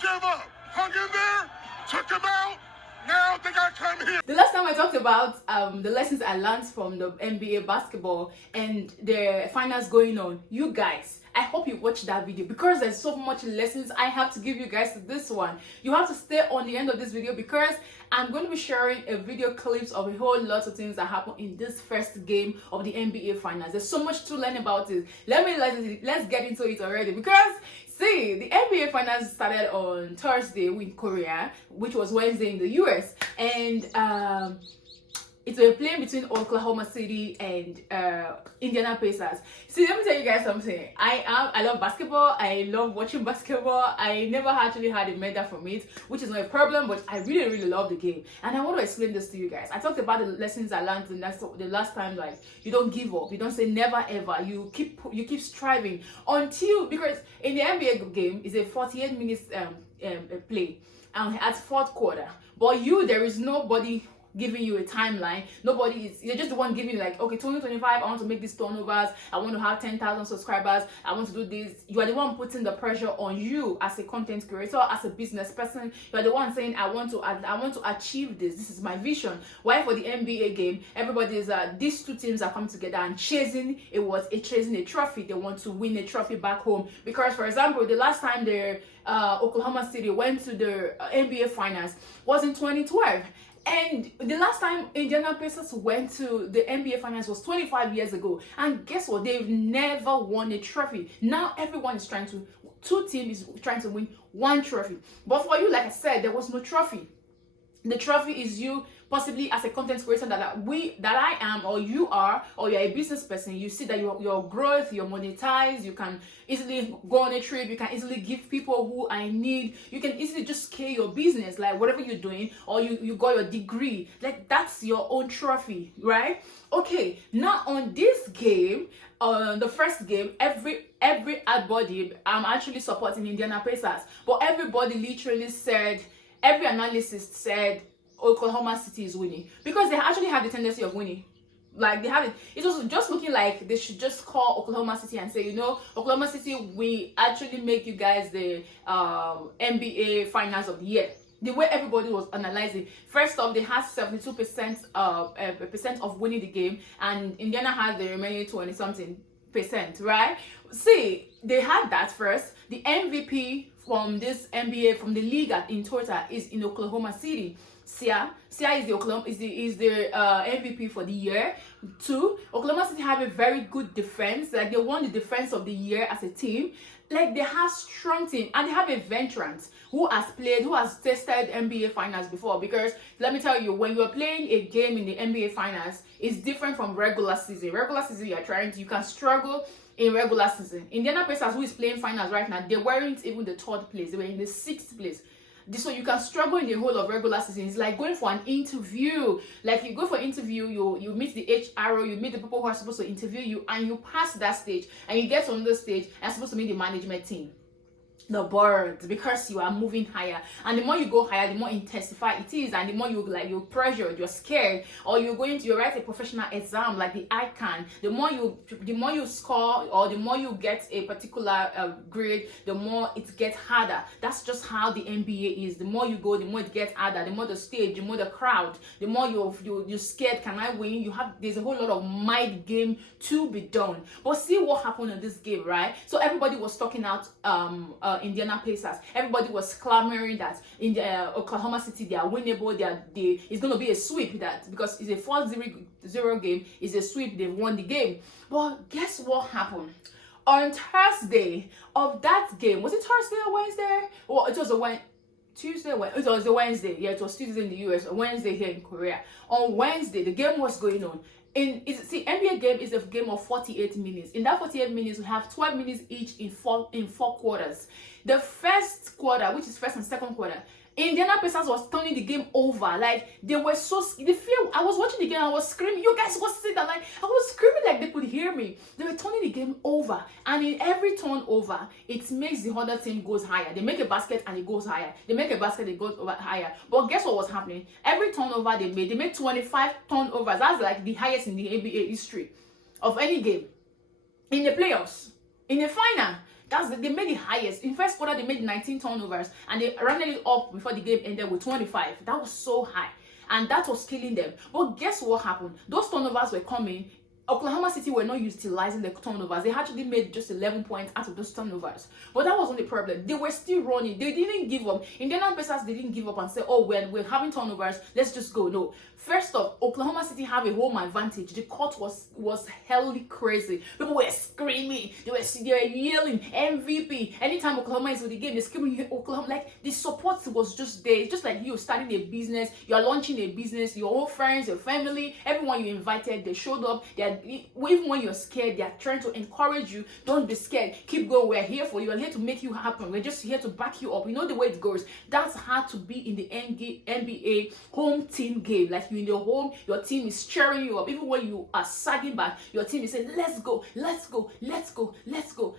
give up. Hung in there, took him out. Now they got to come here. The last time I talked about the lessons I learned from the NBA basketball and the finals going on, you guys, I hope you watched that video because there's so much lessons I have to give you guys to this one. You have to stay on the end of this video because I'm going to be sharing a video clips of a whole lot of things that happened in this first game of the NBA finals. There's so much to learn about it. Let's get into it already because see, the NBA finals started on Thursday with Korea, which was Wednesday in the US, and it was a play between Oklahoma City and Indiana Pacers. See, let me tell you guys something. I love basketball. I love watching basketball. I never actually had a medal from it, which is not a problem, but I really love the game. And I want to explain this to you guys. I talked about the lessons I learned the last time, like you don't give up. You don't say never ever. You keep striving until, because in the NBA game is a 48 minutes play and at fourth quarter. But there is nobody giving you a timeline. You're just the one giving you like, okay, 2025, I want to make these turnovers, I want to have 10,000 subscribers, I want to do this. You are the one putting the pressure on you as a content creator, as a business person. You are the one saying, I want to achieve this. This is my vision. Why for the NBA game, everybody is these two teams are coming together and chasing a trophy. They want to win a trophy back home. Because for example, the last time the Oklahoma City went to the NBA finals was in 2012. And the last time Indiana Pacers went to the NBA finals was 25 years ago. And guess what? They've never won a trophy. Now everyone is two teams is trying to win one trophy. But for you, like I said, there was no trophy. The trophy is you possibly as a content creator that I am, or you are, or you're a business person. You see that your growth, you're monetized, you can easily go on a trip, you can easily give people who I need, you can easily just scale your business, like whatever you're doing, or you got your degree, like that's your own trophy, right? Okay, now on this game, the first game, every body, I'm actually supporting Indiana Pacers, but everybody literally said, every analyst said Oklahoma City is winning because they actually have the tendency of winning. Like they have it. It was just looking like they should just call Oklahoma City and say, you know, Oklahoma City, we actually make you guys the NBA finals of the year. The way everybody was analyzing, first off, they had 72% of winning the game, and Indiana had the remaining 20-something%, right? See, they had that first. The MVP from this NBA, from the league in total, is in Oklahoma City. Sia is the MVP for the year. 2, Oklahoma City have a very good defense. Like they won the defense of the year as a team. Like they have strong team, and they have a veteran who has tested NBA finals before. Because let me tell you, when you are playing a game in the NBA finals, it's different from regular season. Regular season, you can struggle in regular season. Indiana Pacers, who is playing finals right now, they weren't even the 3rd place. They were in the 6th place. So you can struggle in the whole of regular season. It's like going for an interview. Like you go for an interview, you meet the HR, you meet the people who are supposed to interview you, and you pass that stage, and you get on the stage and you're supposed to meet the management team, the board, because you are moving higher. And the more you go higher, the more intensified it is, and the more you're pressured, you're scared, or you write a professional exam like the ICANN. The more you score, or the more you get a particular grade, the more it gets harder. That's just how the NBA is. The more you go, the more it gets harder. The more the stage, the more the crowd, the more you're scared. Can I win? There's a whole lot of mind game to be done. But see what happened in this game, right? So everybody was talking out Indiana Pacers. Everybody was clamoring that in the Oklahoma City they are winnable. It's going to be a sweep, that because it's a 4-0 game. It's a sweep. They've won the game. But guess what happened? On Thursday of that game, was it Thursday or Wednesday? Well, it was Tuesday. It was a Wednesday. Yeah, it was Tuesday in the US. Wednesday here in Korea. On Wednesday, the game was going on. NBA game is a game of 48 minutes. In that 48 minutes, we have 12 minutes each in four quarters. The first quarter, which is first and second quarter, Indiana Pacers was turning the game over. Like they were I was watching the game, I was screaming. You guys was sitting there, like I was screaming like they could hear me. They were turning the game over, and in every turnover, it makes the other team goes higher. They make a basket and it goes higher. They make a basket, it goes over higher. But guess what was happening? Every turnover they made 25 turnovers. That's like the highest in the NBA history of any game. In the playoffs, in the final, They made the highest. In first quarter, they made 19 turnovers, and they rounded it up before the game ended with 25. That was so high, and that was killing them. But guess what happened? Those turnovers were coming. Oklahoma City were not utilizing the turnovers. They actually made just 11 points out of those turnovers. But that wasn't the problem. They were still running. They didn't give up. Indiana Pacers, they didn't give up and say, oh, we're having turnovers, let's just go. No. First off, Oklahoma City have a home advantage. The court was hellly crazy. People were screaming. They were yelling, MVP. Anytime Oklahoma is with the game, they're screaming Oklahoma. Like, the support was just there. It's just like you starting a business. You're launching a business. Your own friends, your family, everyone you invited, they showed up. Even when you're scared, they're trying to encourage you. Don't be scared. Keep going. We're here for you. We're here to make you happen. We're just here to back you up. You know the way it goes. That's hard to be in the NBA home team game. Like, you in your home, your team is cheering you up. Even when you are sagging back, your team is saying, let's go, let's go, let's go, let's go.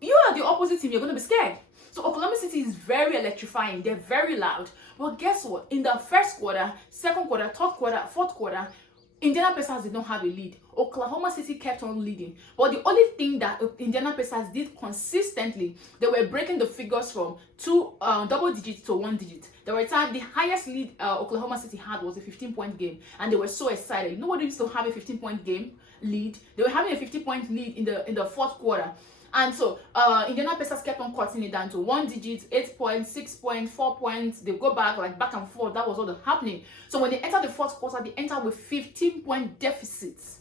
You are the opposite team. You're going to be scared. So Oklahoma City is very electrifying. They're very loud. But guess what? In the first quarter, second quarter, third quarter, fourth quarter, Indiana Pacers did not have a lead. Oklahoma City kept on leading. But the only thing that Indiana Pacers did consistently, they were breaking the figures from double digits to one digit. There were times the highest lead Oklahoma City had was a 15-point game, and they were so excited. Nobody used to have a 15-point game lead. They were having a 50-point lead in the fourth quarter. And so Indiana Pacers kept on cutting it down to one digit, 8 points, 6 points, 4 points. They go back and forth. That was all that happening. So when they entered the fourth quarter, they entered with 15-point deficits.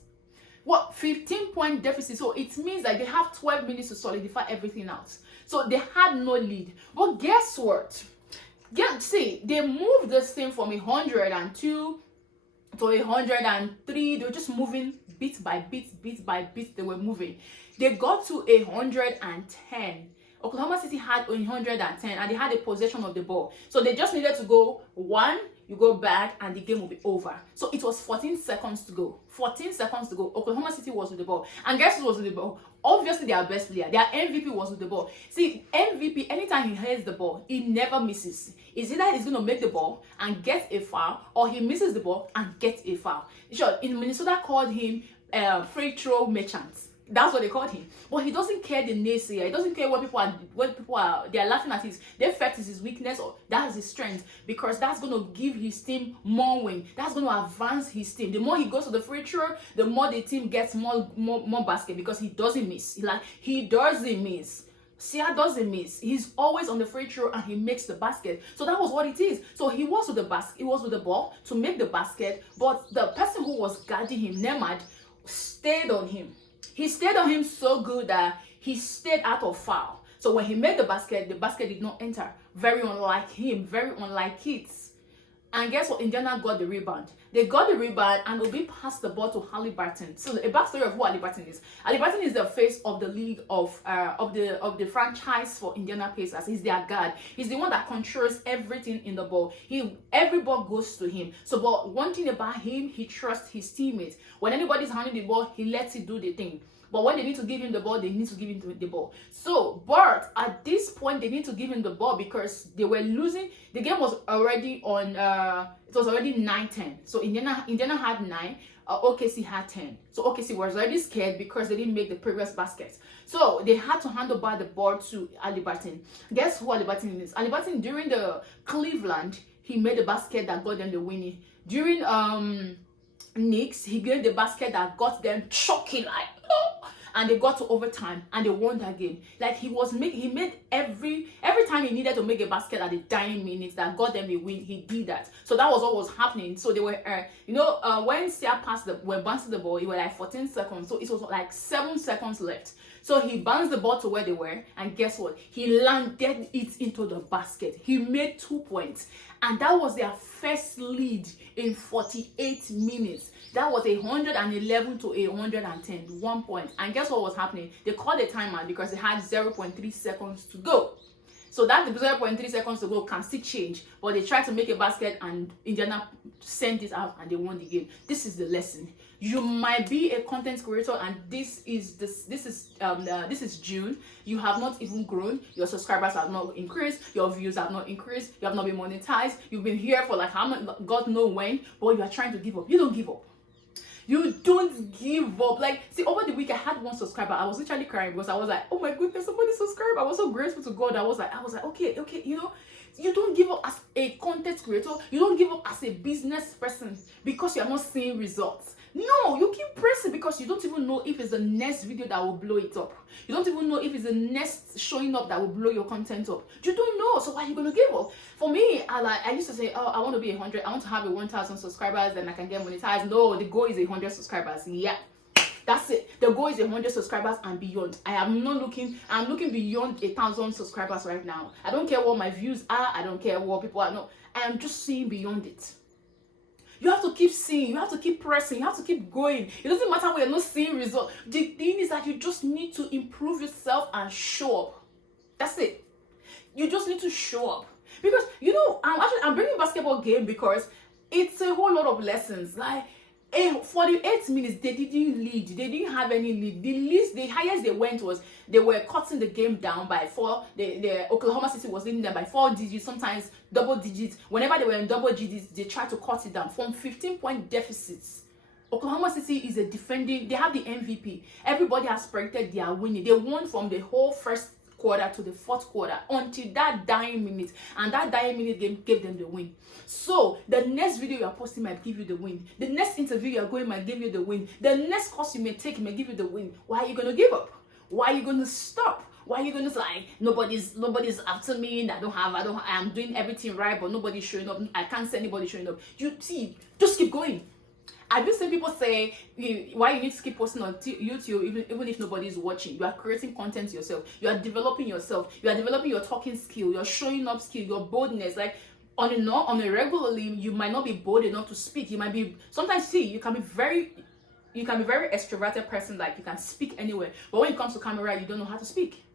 What? 15-point deficit. So it means that they have 12 minutes to solidify everything out. So they had no lead. But guess what? See, they moved this thing from 102 to 103. They were just moving bit by bit. They were moving. They got to 110. Oklahoma City had 110, and they had a possession of the ball. So they just needed to go one, you go back, and the game will be over. So it was 14 seconds to go. 14 seconds to go. Oklahoma City was with the ball. And guess who was with the ball? Obviously, their best player. Their MVP was with the ball. See, MVP, anytime he has the ball, he never misses. It's either he's going to make the ball and get a foul, or he misses the ball and gets a foul. Sure, in Minnesota called him free throw merchant. That's what they called him. But he doesn't care the naysayer. He doesn't care what people are they're laughing at. Their fact is his weakness, or that's his strength, because that's going to give his team more win. That's going to advance his team. The more he goes to the free throw, the more the team gets more basket, because he doesn't miss. He doesn't miss. Sia doesn't miss. He's always on the free throw and he makes the basket. So that was what it is. So he was with the basket. He was with the ball to make the basket, but the person who was guarding him, Nemad, stayed on him. He stayed on him so good that he stayed out of foul. So when he made the basket did not enter. Very unlike him, very unlike Keats. And guess what? Indiana got the rebound. They got the rebound and Obi passed the ball to Halliburton. So a backstory of who Halliburton is. Halliburton is the face of the league of the franchise for Indiana Pacers. He's their guard. He's the one that controls everything in the ball. Every ball goes to him. So, but one thing about him, he trusts his teammates. When anybody's handling the ball, he lets it do the thing. But when they need to give him the ball, they need to give him the ball. So, but at this point, they need to give him the ball because they were losing. The game was already on, it was already 9-10. So, Indiana had 9, OKC had 10. So, OKC was already scared because they didn't make the previous basket. So, they had to hand over the ball to Halliburton. Guess who Halliburton is? Halliburton, during the Cleveland, he made the basket that got them the winning. During Knicks, he gave the basket that got them choking and they got to overtime and they won that game. Like he made every time he needed to make a basket at the dying minutes that got them a win, he did that. So that was what was happening. So they were when Sia bouncing the ball, it was like 14 seconds. So it was like 7 seconds left. So he bounced the ball to where they were, and guess what? He landed it into the basket. He made 2 points, and that was their first lead in 48 minutes. That was 111 to 110, 1 point. And guess what was happening? They called a timeout because they had 0.3 seconds to go. So that 0.3 seconds to go can still change, but they tried to make a basket and Indiana sent it out and they won the game. This is the lesson. You might be a content creator and this is June. You have not even grown. Your subscribers have not increased. Your views have not increased. You have not been monetized. You've been here for like how much, God knows when, but you are trying to give up. You don't give up. You don't give up. Like, see, over the week I had one subscriber. I was literally crying because I was like, oh my goodness, somebody subscribed. I was so grateful to God. I was like, okay, you know, you don't give up as a content creator. You don't give up as a business person because you are not seeing results. No, you keep pressing because you don't even know if it's the next video that will blow it up. You don't even know if it's the next showing up that will blow your content up. You don't know, so why are you gonna give up? For me, I used to say, oh, I want to be 100. I want to have a 1,000 subscribers, then I can get monetized. No, the goal is 100 subscribers. Yeah, that's it. The goal is 100 subscribers and beyond. I'm looking beyond 1,000 subscribers right now. I don't care what my views are. I don't care what people are. No, I am just seeing beyond it. You have to keep seeing, you have to keep pressing, you have to keep going. It doesn't matter when you're not seeing results. The thing is that you just need to improve yourself and show up. That's it. You just need to show up. Because, you know, I'm bringing basketball game because it's a whole lot of lessons. Like, 48 minutes, they didn't lead. They didn't have any lead. The highest they went was they were cutting the game down by 4. The Oklahoma City was leading them by 4 digits, sometimes double digits. Whenever they were in double digits, they tried to cut it down from 15-point deficits. Oklahoma City is they have the MVP. Everybody has predicted they are winning. They won from the whole first quarter to the fourth quarter until that dying minute, and that dying minute game gave them the win. So the next video you are posting might give you the win. The next interview you are going might give you the win. The next course you may take may give you the win. Why are you gonna give up? Why are you gonna stop? Why are you gonna say nobody's after me? I'm doing everything right, but nobody's showing up. I can't see anybody showing up. You see, just keep going. I've just seen people say why you need to keep posting on YouTube even if nobody is watching. You are creating content yourself. You are developing yourself. You are developing your talking skill, your showing up skill, your boldness. Like on a regularly, you might not be bold enough to speak. You might be sometimes you can be very extroverted person, like you can speak anywhere. But when it comes to camera, you don't know how to speak.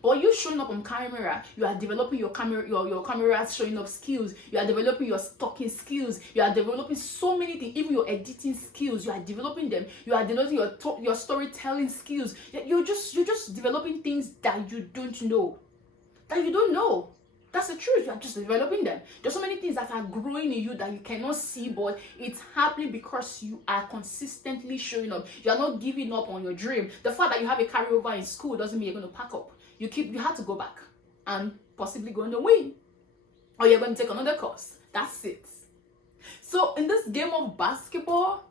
But you showing up on camera, you are developing your camera showing up skills. You are developing your talking skills. You are developing so many things. Even your editing skills, you are developing them. You are developing your storytelling skills. You're just developing things that you don't know. That's the truth. You are just developing them. There's so many things that are growing in you that you cannot see, but it's happening because you are consistently showing up. You are not giving up on your dream. The fact that you have a carryover in school doesn't mean you're going to pack up. You have to go back and possibly go on the win, or you're going to take another course. That's it. So in this game of basketball,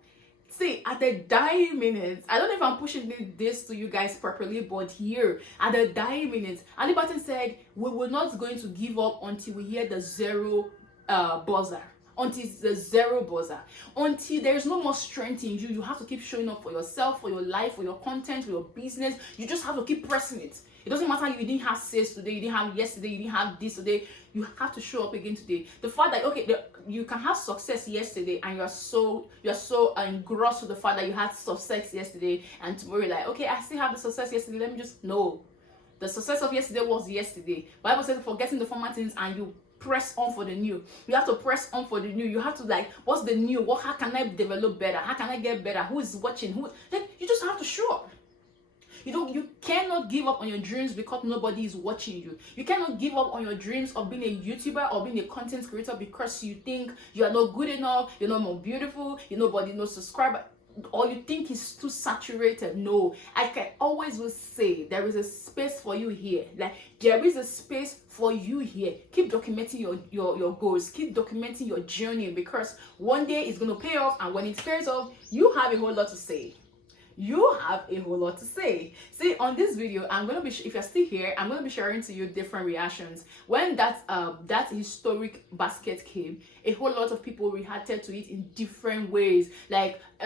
see, at the dying minutes, I don't know if I'm pushing this to you guys properly, but here at the dying minutes, Ali Barton said we were not going to give up until we hear the zero buzzer. Until it's the zero buzzer, until there's no more strength in you. You have to keep showing up for yourself, for your life, for your content, for your business. You just have to keep pressing it. It doesn't matter you didn't have sales today, you didn't have yesterday, you didn't have this today. You have to show up again today. The fact that you can have success yesterday and you're so engrossed with the fact that you had success yesterday, and tomorrow you're like, okay, I still have the success yesterday. Let me just no. The success of yesterday was yesterday. Bible says forgetting the former things and you press on for the new. You have to press on for the new. You have to what's the new? How can I develop better? How can I get better? Who is watching? You just have to show up. You cannot give up on your dreams because nobody is watching you. You cannot give up on your dreams of being a YouTuber or being a content creator because you think you are not good enough, you're not more beautiful, nobody no subscriber, or you think it's too saturated. No, I can always will say there is a space for you here. Like there is a space for you here. Keep documenting your goals. Keep documenting your journey, because one day it's going to pay off, and when it pays off, you have a whole lot to say. You have a whole lot to say. See, on this video, I'm gonna be, if you're still here, I'm gonna be sharing to you different reactions. When that historic basket came, a whole lot of people reacted to it in different ways. Like we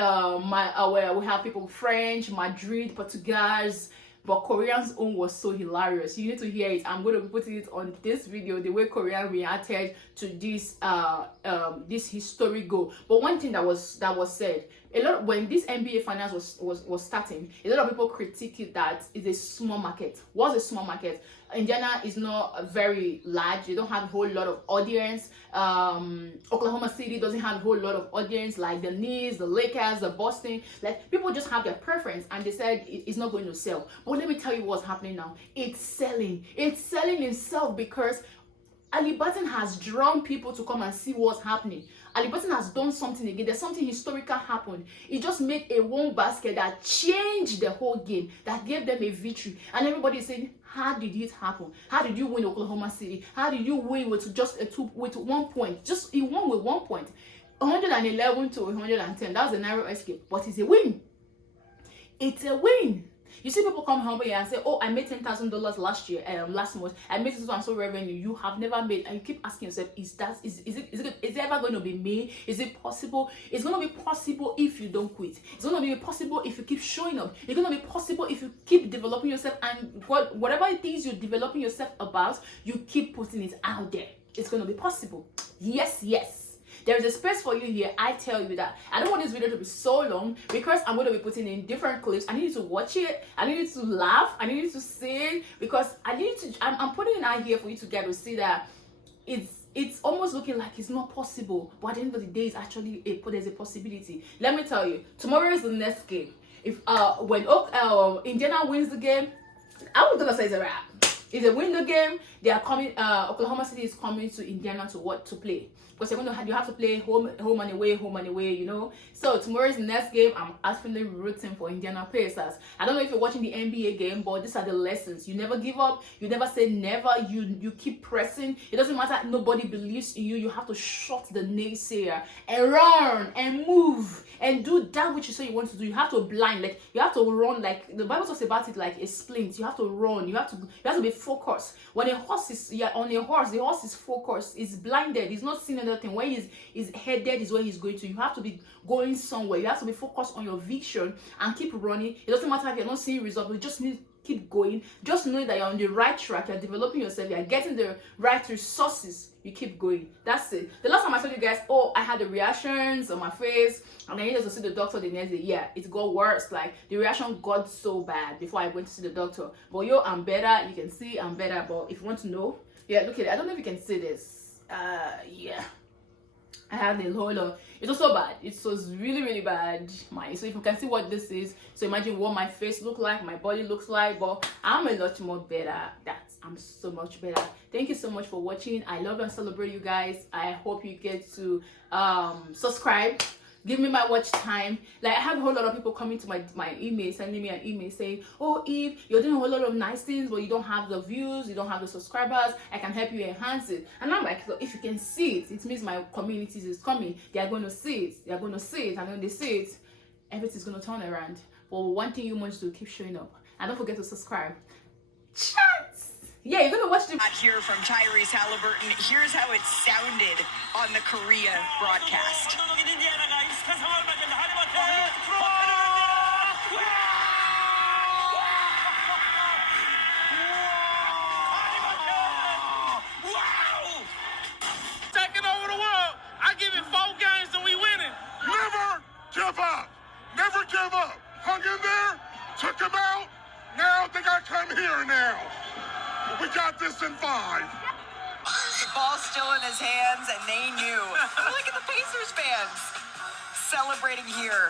have people French, Madrid, Portuguese, but Korean's own was so hilarious. You need to hear it. I'm going to be putting it on this video, the way Korean reacted to this this historic goal. But one thing that was said, when this NBA finance was starting, a lot of people critique it that it's a small market. What's a small market? Indiana is not very large. They don't have a whole lot of audience. Oklahoma City doesn't have a whole lot of audience like the Knicks, the Lakers, the Boston. Like people just have their preference, and they said it's not going to sell. But let me tell you what's happening now. It's selling. It's selling itself because Ali Burton has drawn people to come and see what's happening. Ali Burton has done something again. There's something historical happened. He just made a one basket that changed the whole game, that gave them a victory. And everybody is saying, how did it happen? How did you win Oklahoma City? How did you win with just with 1 point? Just he won with 1 point. 111 to 110. That was a narrow escape, but it's a win. It's a win. You see people come home here and say, oh, I made $10,000 last year, last month. I made so and so revenue. You have never made, and you keep asking yourself, is it ever going to be me? Is it possible? It's going to be possible if you don't quit. It's going to be possible if you keep showing up. It's going to be possible if you keep developing yourself, and whatever it is you're developing yourself about, you keep putting it out there. It's going to be possible. Yes, yes. There is a space for you here. I tell you that. I don't want this video to be so long because I'm going to be putting in different clips. I need you to watch it. I need you to laugh. I need you to sing because I'm putting it out here for you to get to see that it's almost looking like it's not possible, but at the end of the day, it's actually there's a possibility. Let me tell you, tomorrow is the next game. If when Indiana wins the game, I was gonna say it's a wrap. If they win the game, they are coming. Oklahoma City is coming to Indiana to play, because you have to play home and away, you know. So tomorrow is the next game. I'm actually rooting for Indiana Pacers. I don't know if you're watching the NBA game, but these are the lessons. You never give up. You never say never. You keep pressing. It doesn't matter. Nobody believes in you. You have to shut the naysayer and run and move and do that which you say you want to do. You have to blind, like you have to run, like the Bible talks about it like a splint. You have to run. You have to be focused. When a horse is on a horse, the horse is focused. He's blinded. He's not seeing anything. Where he's headed is where he's going to. You have to be going somewhere. You have to be focused on your vision and keep running. It doesn't matter if you're not seeing results. You just need keep going. Just knowing that you're on the right track, you're developing yourself, you're getting the right resources, you keep going. That's it. The last time I told you guys, oh, I had the reactions on my face and I needed to see the doctor the next day. Yeah, it got worse. Like the reaction got so bad before I went to see the doctor. But yo, I'm better. You can see I'm better. But if you want to know, yeah, look at it. I don't know if you can see this. Yeah, I had a whole lot. It was so bad. It was really, really bad. So if you can see what this is, so imagine what my face look like, my body looks like. But I'm a lot more better. I'm so much better. Thank you so much for watching. I love and celebrate you guys. I hope you get to subscribe. Give me my watch time. Like I have a whole lot of people coming to my email, sending me an email saying, oh, Eve, you're doing a whole lot of nice things, but you don't have the views, you don't have the subscribers. I can help you enhance it. And I'm like, if you can see it, it means my community is coming. They are going to see it. They are going to see it. And when they see it, everything's going to turn around. But one thing you must do, keep showing up. And don't forget to subscribe. Chats! Yeah, you're going to watch the... Here from Tyrese Halliburton. Here's how it sounded on the Korea broadcast. Taking over the world. I give it 4 games and we winning. Never give up. Never give up. Hung in there, took him out. Now they got to come here now. We got this in 5. The ball's still in his hands, and they knew. Look at the Pacers fans celebrating here.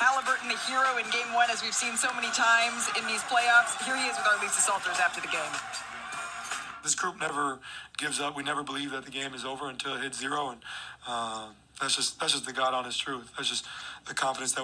Halliburton, the hero in Game 1, as we've seen so many times in these playoffs. Here he is with our Lisa Salters after the game. This group never gives up. We never believe that the game is over until it hits 0, and that's just the God honest truth. That's just the confidence that